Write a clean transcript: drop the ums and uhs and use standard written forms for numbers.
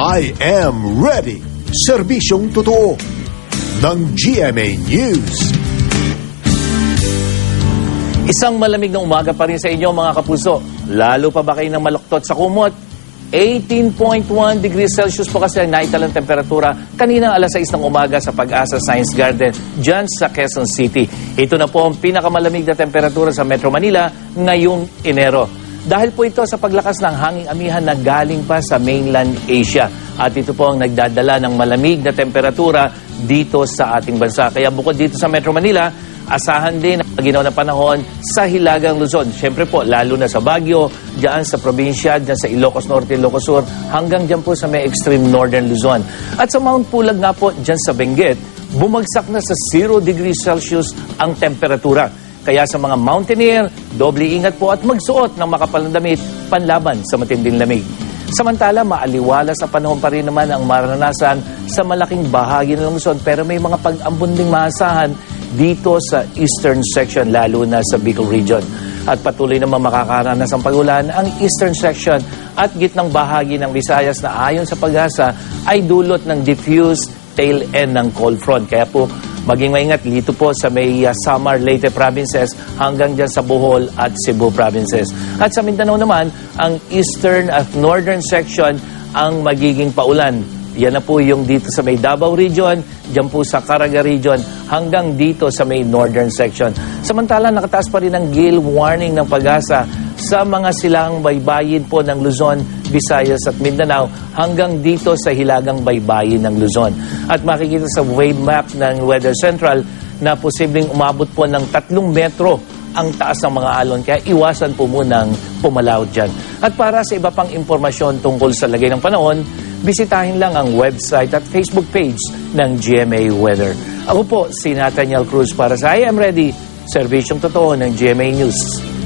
I am ready. Serbisyong totoo ng GMA News. Isang malamig na umaga pa rin sa inyo mga kapuso. Lalo pa ba kayo nang maluktot sa kumot? 18.1 degrees Celsius po kasi ang naitalang temperatura kaninang alas 6 ng umaga sa Pag-asa Science Garden dyan sa Quezon City. Ito na po ang pinakamalamig na temperatura sa Metro Manila ngayong Enero. Dahil po ito sa paglakas ng hanging amihan na galing pa sa mainland Asia. At ito po ang nagdadala ng malamig na temperatura dito sa ating bansa. Kaya bukod dito sa Metro Manila, asahan din ang ginaw na panahon sa Hilagang Luzon. Siyempre po, lalo na sa Baguio, dyan sa probinsya, dyan sa Ilocos Norte, Ilocos Sur, hanggang dyan po sa may extreme northern Luzon. At sa Mount Pulag nga po, dyan sa Benguet, bumagsak na sa 0 degrees Celsius ang temperatura. Kaya sa mga mountaineer, doble ingat po at magsuot ng makapal na damit panlaban sa matinding lamig. Samantala, maaliwalas na panahon pa rin naman ang maranasan sa malaking bahagi ng Luzon pero may mga pag-ambon ding maasahan dito sa eastern section, lalo na sa Bicol region. At patuloy naman makakaranas ang pagulan ang eastern section at gitnang bahagi ng Visayas na ayon sa Pag-asa ay dulot ng diffused tail end ng cold front. Kaya po, maging maingat dito po sa may Samar, Leyte provinces hanggang dyan sa Bohol at Cebu provinces. At sa Mindanao naman, ang eastern at northern section ang magiging paulan. Yan na po yung dito sa may Davao region, dyan po sa Caraga region, hanggang dito sa may northern section. Samantala, nakataas pa rin ang gale warning ng Pag-asa sa mga silang baybayin po ng Luzon, Visayas at Mindanao hanggang dito sa hilagang baybayin ng Luzon. At makikita sa wave map ng Weather Central na posibleng umabot po ng 3 metro ang taas ng mga alon. Kaya iwasan po munang pumalaw dyan. At para sa iba pang impormasyon tungkol sa lagay ng panahon, bisitahin lang ang website at Facebook page ng GMA Weather. Ako po si Nathaniel Cruz para sa I Am Ready, serbisyong totoo ng GMA News.